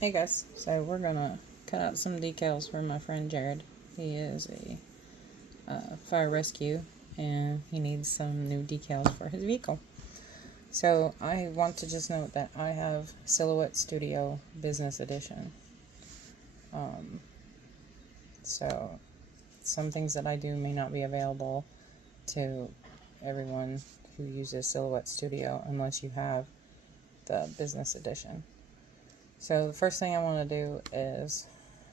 Hey guys, so we're gonna cut out some decals for my friend Jared. He is a fire rescue and he needs some new decals for his vehicle. So I want to just note that I have Silhouette Studio Business Edition. So some things that I do may not be available to everyone who uses Silhouette Studio unless you have the Business Edition. So the first thing I want to do is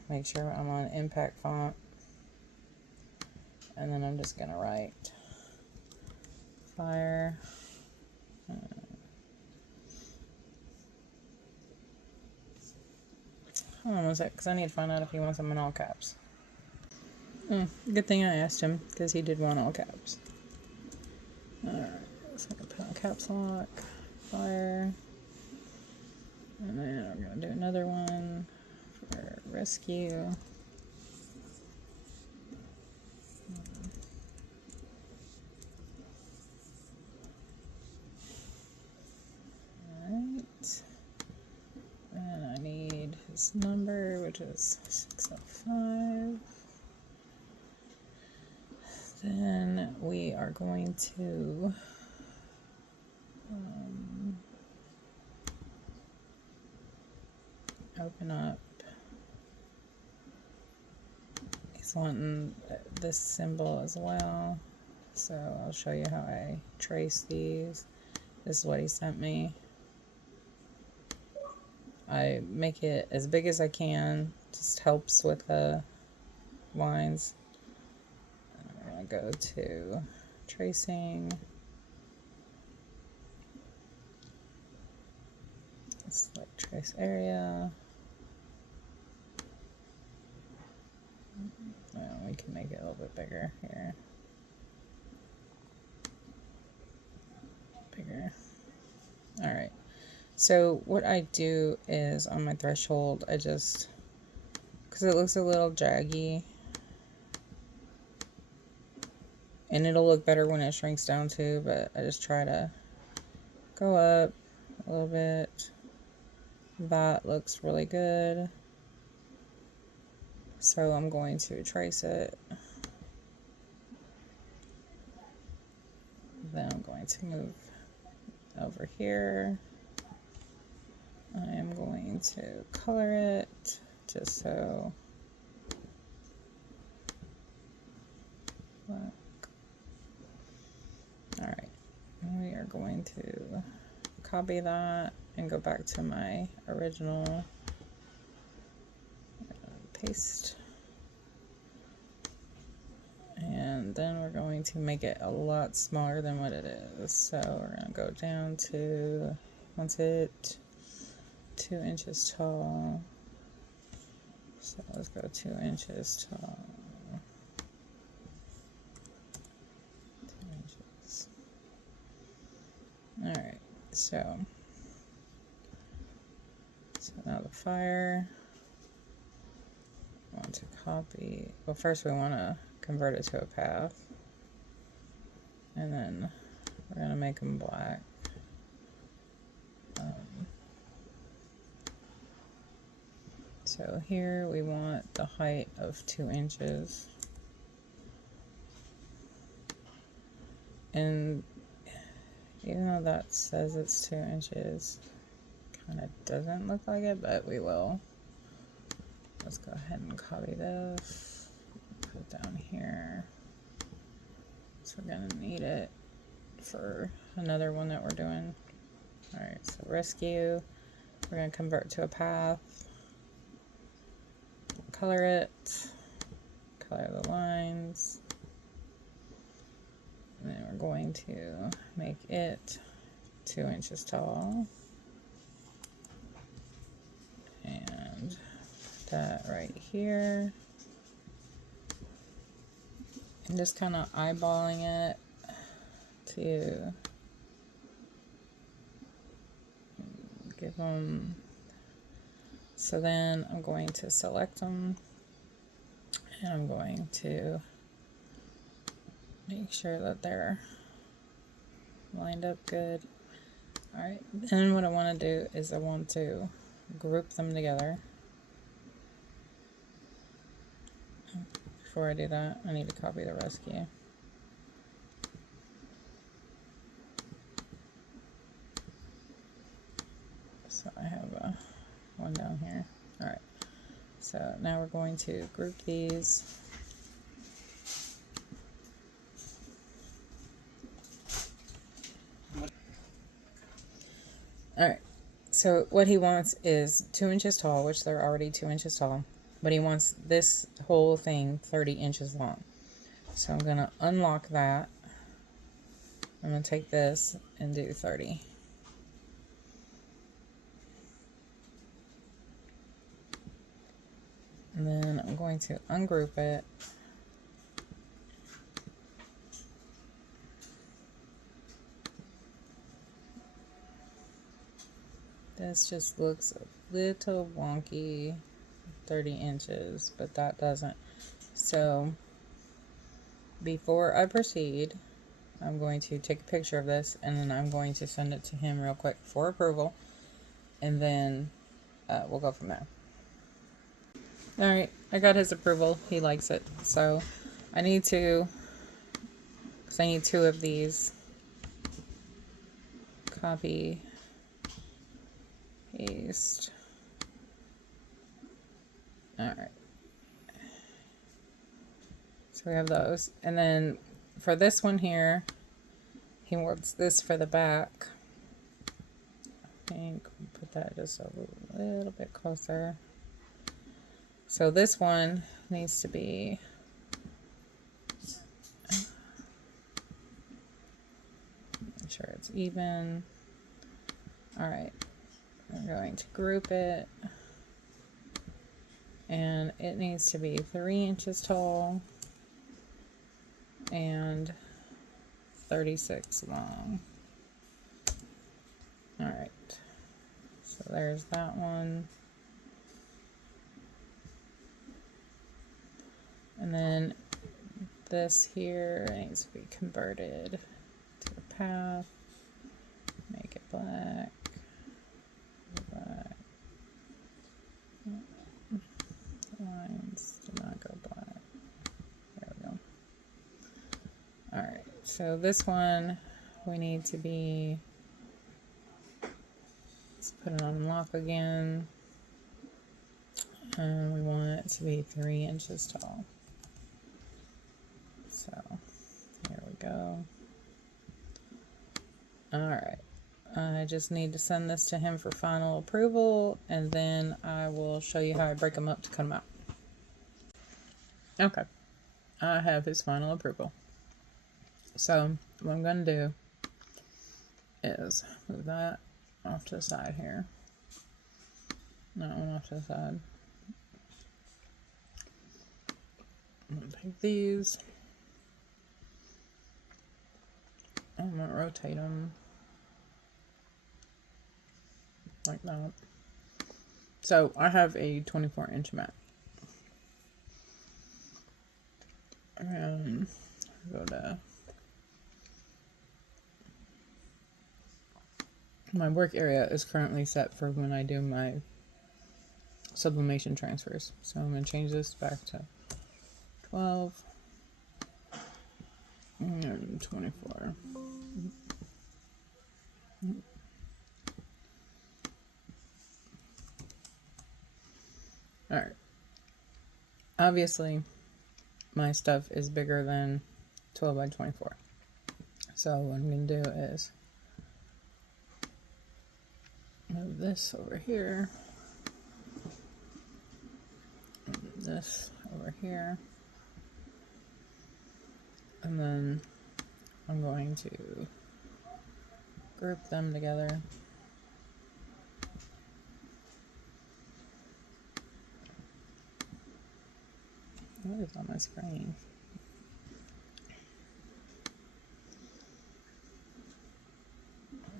make sure I'm on impact font, and then I'm just going to write fire. Hold on one sec, because I need to find out if he wants them in all caps. Good thing I asked him, because he did want all caps. Alright, so I can put on caps lock, fire, and then I'm going to do another one for rescue. Alright, and I need his number, which is 605. Then we are going to open up. He's wanting this symbol as well, so I'll show you how I trace these. This is what he sent me. I make it as big as I can, just helps with the lines. I'm going to go to tracing. Select trace area. Well, we can make it a little bit bigger here. Bigger. Alright. So what I do is on my threshold, I just, because it looks a little jaggy, and it'll look better when it shrinks down too, but I just try to go up a little bit. That looks really good. So I'm going to trace it. Then I'm going to move over here. I am going to color it just so. Alright, we are going to copy that and go back to my original. Paste. And then we're going to make it a lot smaller than what it is. So we're going to go down to, wants it 2 inches tall. So let's go 2 inches tall. 2 inches. Alright, so now the fire. I want to copy. Well, first we want to convert it to a path. And then we're going to make them black. So here we want the height of 2 inches. And even though that says it's 2 inches, kind of doesn't look like it, but we will. Let's go ahead and copy this, put it down here. So we're gonna need it for another one that we're doing. Alright, so rescue, we're gonna convert to a path. Color it, color the lines, and then we're going to make it 2 inches tall, and that right here, and just kind of eyeballing it to give them. So then I'm going to select them, and I'm going to make sure that they're lined up good. Alright, then what I want to do is I want to group them together. Before I do that, I need to copy the rescue. So I have one down here. All right. So now we're going to group these. All right. So what he wants is 2 inches tall, which they're already 2 inches tall, but he wants this whole thing 30 inches long. So I'm going to unlock that. I'm going to take this and do 30. And then I'm going to ungroup it. This just looks a little wonky, 30 inches, but that doesn't. So before I proceed, I'm going to take a picture of this and then I'm going to send it to him real quick for approval. And then we'll go from there. Alright, I got his approval. He likes it. So I need to, because I need 2 of these. Copy, paste. Alright. So we have those. And then for this one here, he wants this for the back. I think put that just a little bit closer. So this one needs to be make sure it's even. All right, I'm going to group it, and it needs to be 3 inches tall and 36 long. All right, so there's that one. And then this here needs to be converted to a path. Make it black. Black. Lines do not go black. There we go. Alright, so this one we need to be, let's put it on lock again. And we want it to be 3 inches tall. So, here we go. Alright, I just need to send this to him for final approval, and then I will show you how I break them up to cut them out. Okay, I have his final approval. So, what I'm going to do is move that off to the side here. That one off to the side. I'm going to take these. I'm going to rotate them like that. So I have a 24-inch mat. And go to my work area is currently set for when I do my sublimation transfers. So I'm going to change this back to 12 and 24. Alright. Obviously, my stuff is bigger than 12 by 24. So what I'm going to do is move this over here. And this over here. And then I'm going to group them together. What is on my screen?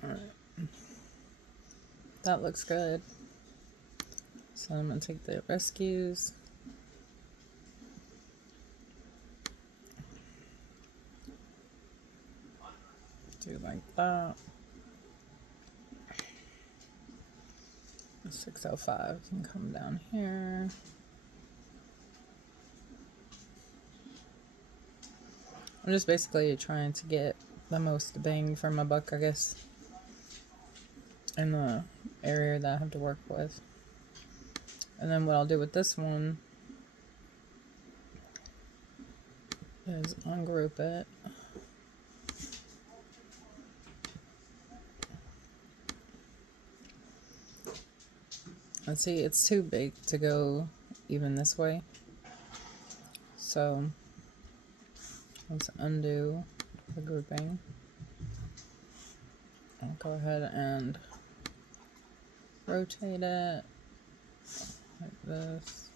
Alright. That looks good. So I'm going to take the rescues. Do like that. 605 can come down here. I'm just basically trying to get the most bang for my buck, I guess, in the area that I have to work with. And then what I'll do with this one is ungroup it. And see, it's too big to go even this way. So let's undo the grouping. I'll go ahead and rotate it like this.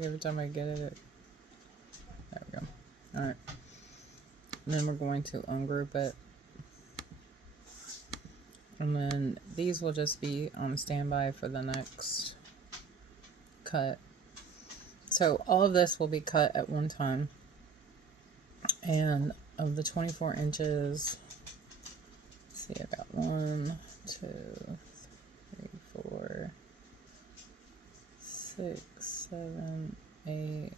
Every time I get it, there we go. Alright. And then we're going to ungroup it. And then these will just be on standby for the next cut. So all of this will be cut at one time. And of the 24 inches, let's see, I got 1, 2, 3, 4, 6, 7, 8, 9,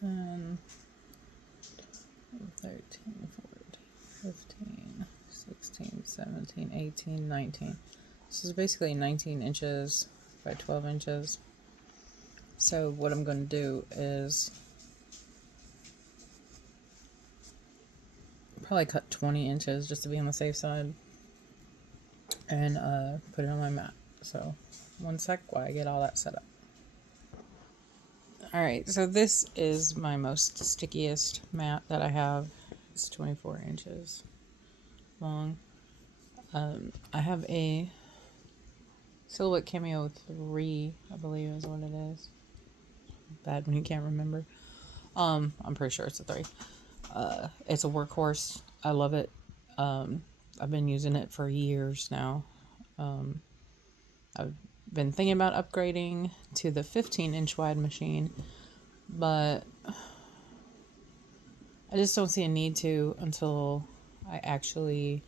10, 13, 14, 15, 16, 17, 18, 19. This is basically 19 inches by 12 inches. So what I'm going to do is probably cut 20 inches just to be on the safe side and put it on my mat. So one sec while I get all that set up. Alright, so this is my most stickiest mat that I have. It's 24 inches long. I have a Silhouette Cameo 3, I believe is what it is. Bad when you can't remember. I'm pretty sure it's a 3. It's a workhorse. I love it. I've been using it for years now. I've been thinking about upgrading to the 15-inch wide machine, but I just don't see a need to until I actually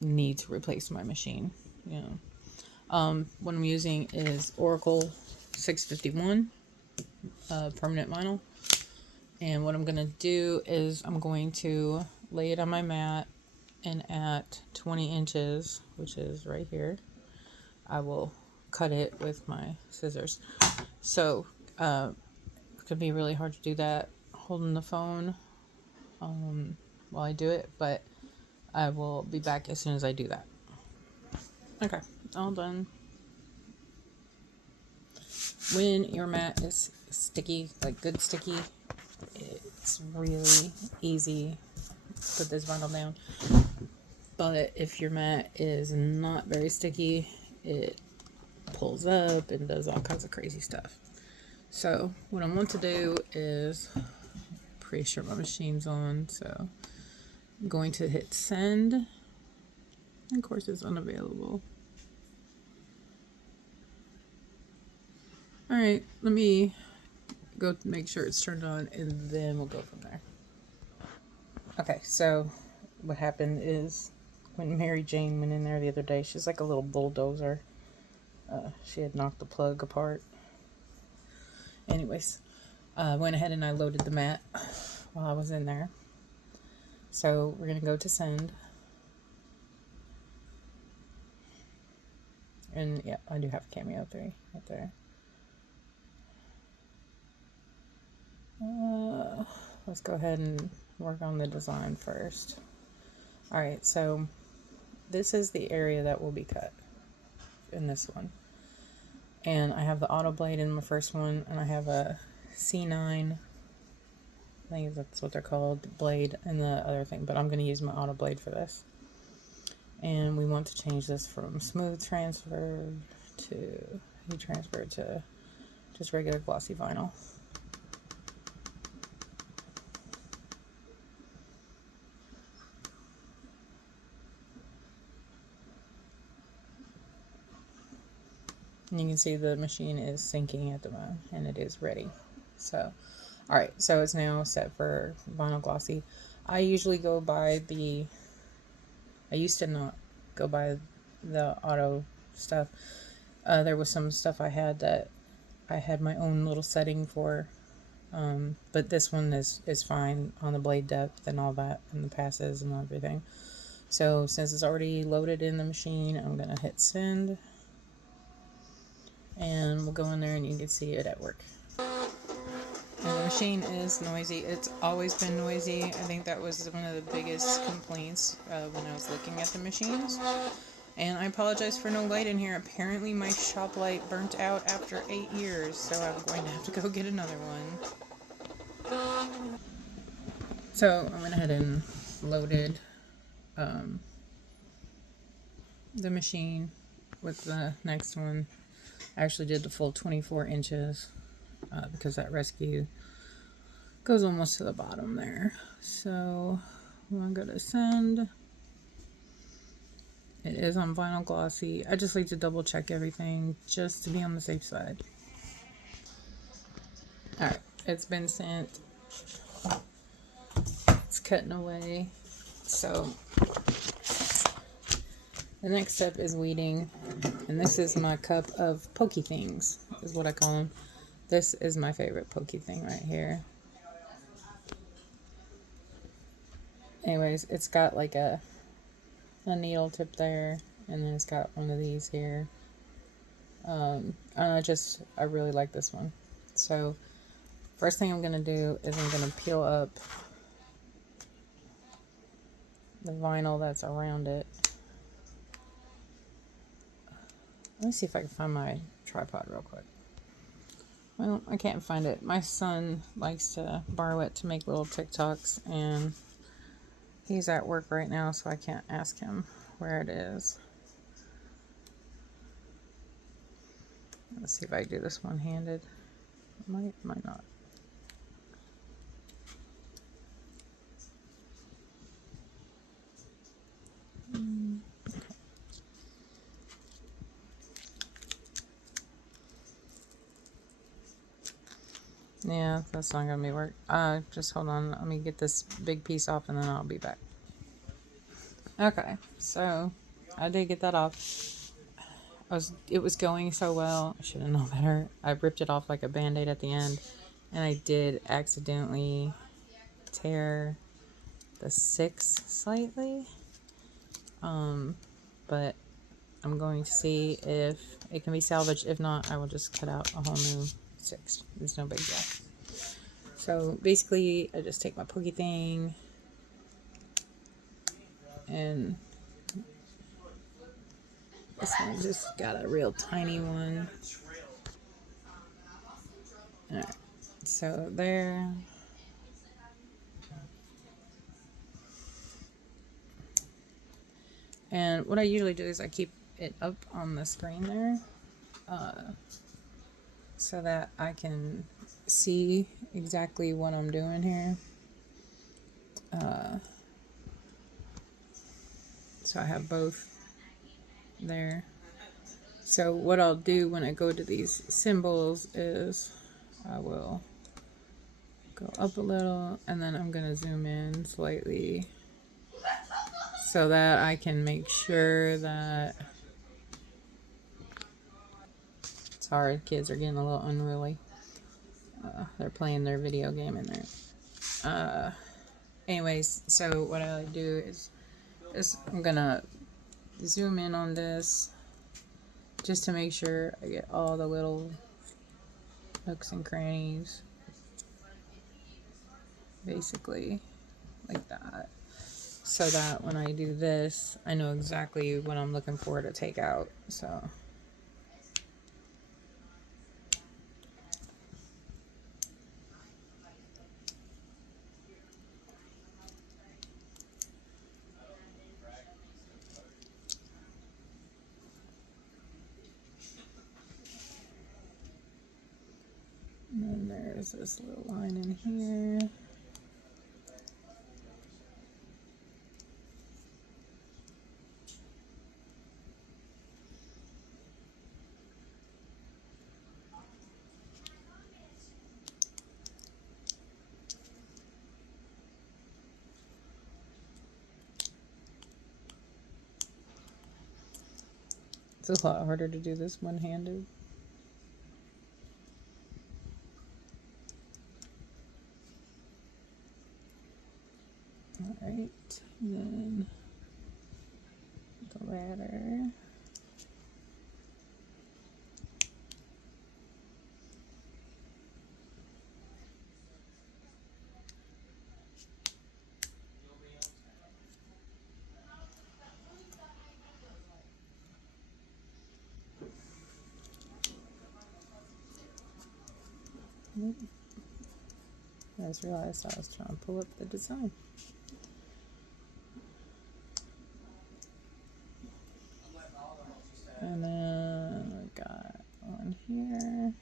need to replace my machine. You know, what I'm using is Oracle 651 permanent vinyl, and what I'm gonna do is I'm going to lay it on my mat, and at 20 inches, which is right here, I will cut it with my scissors. So it could be really hard to do that holding the phone while I do it, but I will be back as soon as I do that. Okay, all done. When your mat is sticky, like good sticky, it's really easy to put this vinyl down. But if your mat is not very sticky, it pulls up and does all kinds of crazy stuff. So what I want to do is, pretty sure my machine's on, so I'm going to hit send. And of course it's unavailable. Alright, let me go make sure it's turned on and then we'll go from there. Okay, so what happened is when Mary Jane went in there the other day, she's like a little bulldozer. She had knocked the plug apart. Anyways, I went ahead and I loaded the mat while I was in there. So we're going to go to send. And yeah, I do have Cameo 3 right there. Let's go ahead and work on the design first. Alright, so this is the area that will be cut in this one. And I have the auto blade in my first one, and I have a C9, I think that's what they're called, blade in the other thing, but I'm going to use my auto blade for this. And we want to change this from smooth transfer to heat transfer to just regular glossy vinyl. And you can see the machine is syncing at the moment, and it is ready. So, alright, so it's now set for vinyl glossy. I usually go by the I used to not go by the auto stuff. There was some stuff I had that I had my own little setting for, but this one is fine on the blade depth and all that, and the passes and everything. So since it's already loaded in the machine, I'm going to hit send, and we'll go in there and you can see it at work. And the machine is noisy. It's always been noisy. I think that was one of the biggest complaints when I was looking at the machines. And I apologize for no light in here. Apparently my shop light burnt out after 8 years, so I'm going to have to go get another one. So I went ahead and loaded the machine with the next one. I actually did the full 24 inches because that rescue goes almost to the bottom there. So I'm going to go to send. It is on vinyl glossy. I just like to double check everything just to be on the safe side. Alright, it's been sent. It's cutting away. So the next step is weeding. And this is my cup of pokey things, is what I call them. This is my favorite pokey thing right here. Anyways, it's got like a needle tip there, and then it's got one of these here. I really like this one. So first thing I'm gonna do is I'm gonna peel up the vinyl that's around it. Let me see if I can find my tripod real quick. Well, I can't find it. My son likes to borrow it to make little TikToks, and he's at work right now, so I can't ask him where it is. Let's see if I can do this one-handed. Might not. Yeah, that's not gonna be work. Just hold on. Let me get this big piece off, and then I'll be back. Okay, so I did get that off. It was going so well. I should have known better. I ripped it off like a band-aid at the end, and I did accidentally tear the 6 slightly. But I'm going to see if it can be salvaged. If not, I will just cut out a whole new 6. It's no big deal. So basically, I just take my pokey thing and this one just got a real tiny one. Alright, so there. And what I usually do is I keep it up on the screen there so that I can see exactly what I'm doing here. So I have both there. So what I'll do when I go to these symbols is I will go up a little, and then I'm going to zoom in slightly so that I can make sure that... Sorry, kids are getting a little unruly. They're playing their video game in there. Anyways, so what I do is I'm gonna zoom in on this just to make sure I get all the little nooks and crannies, basically like that, so that when I do this, I know exactly what I'm looking for to take out. So and then there's this little line in here. It's a lot harder to do this one-handed. Alright, and then the ladder. I just realized I was trying to pull up the design. And then we got one here.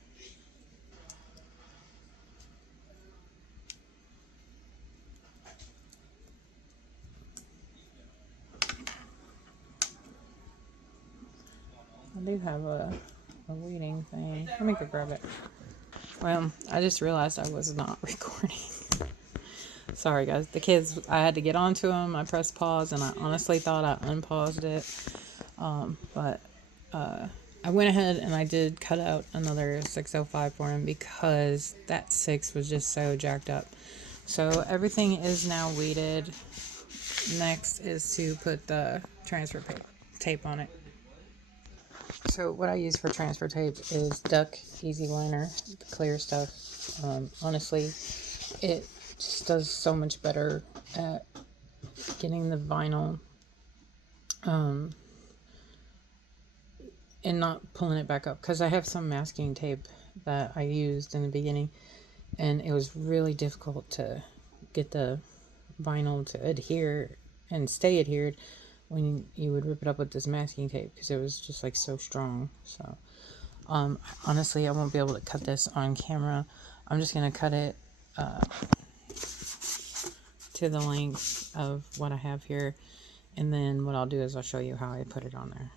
I do have a weeding thing. Let me go grab it. Well, I just realized I was not recording. Sorry, guys. The kids, I had to get onto them. I pressed pause, and I honestly thought I unpaused it. But I went ahead and I did cut out another 605 for him because that 6 was just so jacked up. So everything is now weeded. Next is to put the transfer tape on it. So what I use for transfer tape is Duck Easy Liner, the clear stuff. Honestly, it just does so much better at getting the vinyl and not pulling it back up, because I have some masking tape that I used in the beginning, and it was really difficult to get the vinyl to adhere and stay adhered when you would rip it up with this masking tape, because it was just like so strong. So honestly, I won't be able to cut this on camera. I'm just going to cut it to the length of what I have here, and then what I'll do is I'll show you how I put it on there.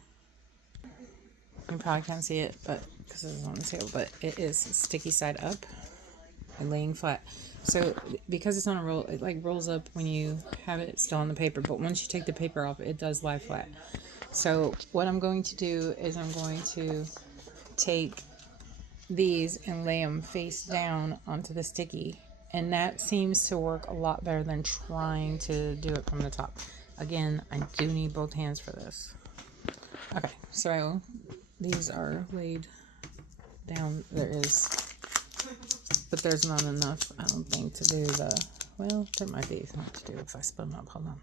You probably can't see it, but because it's on the table, but it is sticky side up and laying flat. So because it's on a roll, it like rolls up when you have it still on the paper, but once you take the paper off, it does lie flat. So what I'm going to do is I'm going to take these and lay them face down onto the sticky, and that seems to work a lot better than trying to do it from the top. Again, I do need both hands for this. Okay, so these are laid down. But there's not enough, I don't think, to do the, well, there might be enough to do if I split them up. Hold on.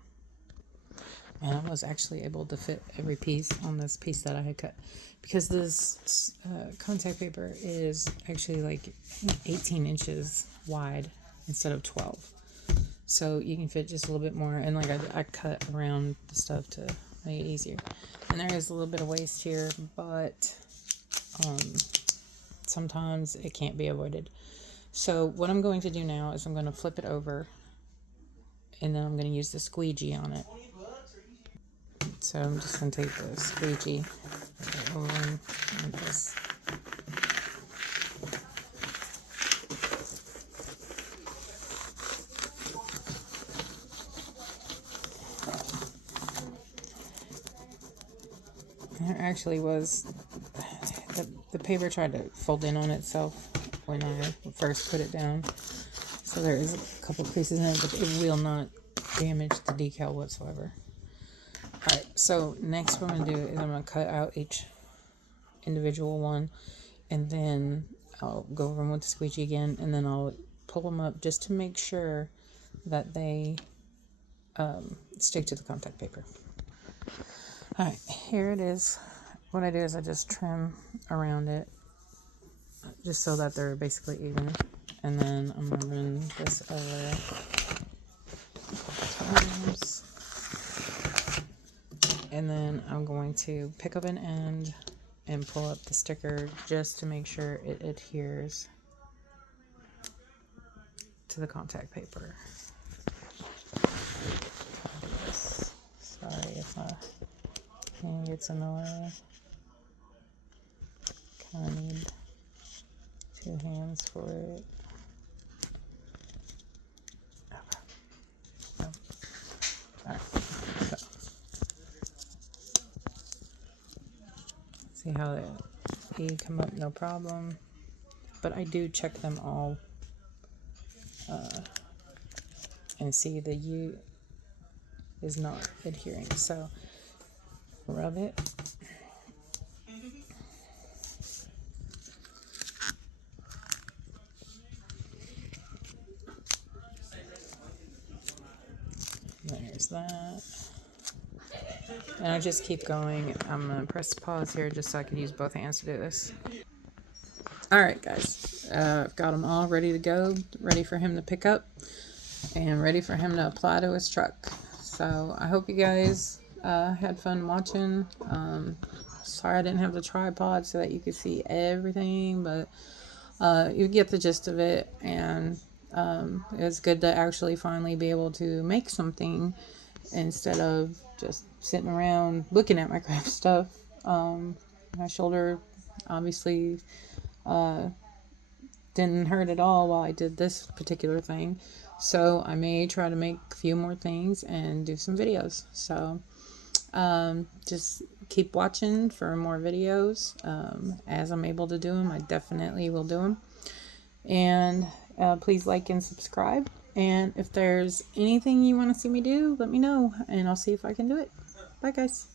And I was actually able to fit every piece on this piece that I had cut, because this contact paper is actually like 18 inches wide instead of 12. So you can fit just a little bit more, and like I cut around the stuff to make it easier. And there is a little bit of waste here, but sometimes it can't be avoided. So what I'm going to do now is I'm going to flip it over, and then I'm going to use the squeegee on it. So I'm just going to take the squeegee over like this. There actually was, the paper tried to fold in on itself when I first put it down. So there is a couple creases in it, but it will not damage the decal whatsoever. Alright, so next what I'm going to do is I'm going to cut out each individual one, and then I'll go over them with the squeegee again, and then I'll pull them up just to make sure that they stick to the contact paper. Alright, here it is. What I do is I just trim around it just so that they're basically even, and then I'm going to run this over times. And then I'm going to pick up an end and pull up the sticker just to make sure it adheres to the contact paper. Sorry if my hand gets in the way. Kind of need 2 hands for it. Okay. Oh. All right. So. See how the E come up no problem. But I do check them all and see the U is not adhering. So rub it. There's that. And I just keep going. I'm going to press pause here just so I can use both hands to do this. Alright guys, I've got them all ready to go, ready for him to pick up, and ready for him to apply to his truck. So I hope you guys had fun watching. Sorry I didn't have the tripod so that you could see everything, but you get the gist of it, and it's good to actually finally be able to make something instead of just sitting around looking at my craft stuff. My shoulder obviously didn't hurt at all while I did this particular thing, so I may try to make a few more things and do some videos. So just keep watching for more videos. As I'm able to do them, I definitely will do them. And please like and subscribe, and if there's anything you want to see me do, let me know and I'll see if I can do it. Bye guys.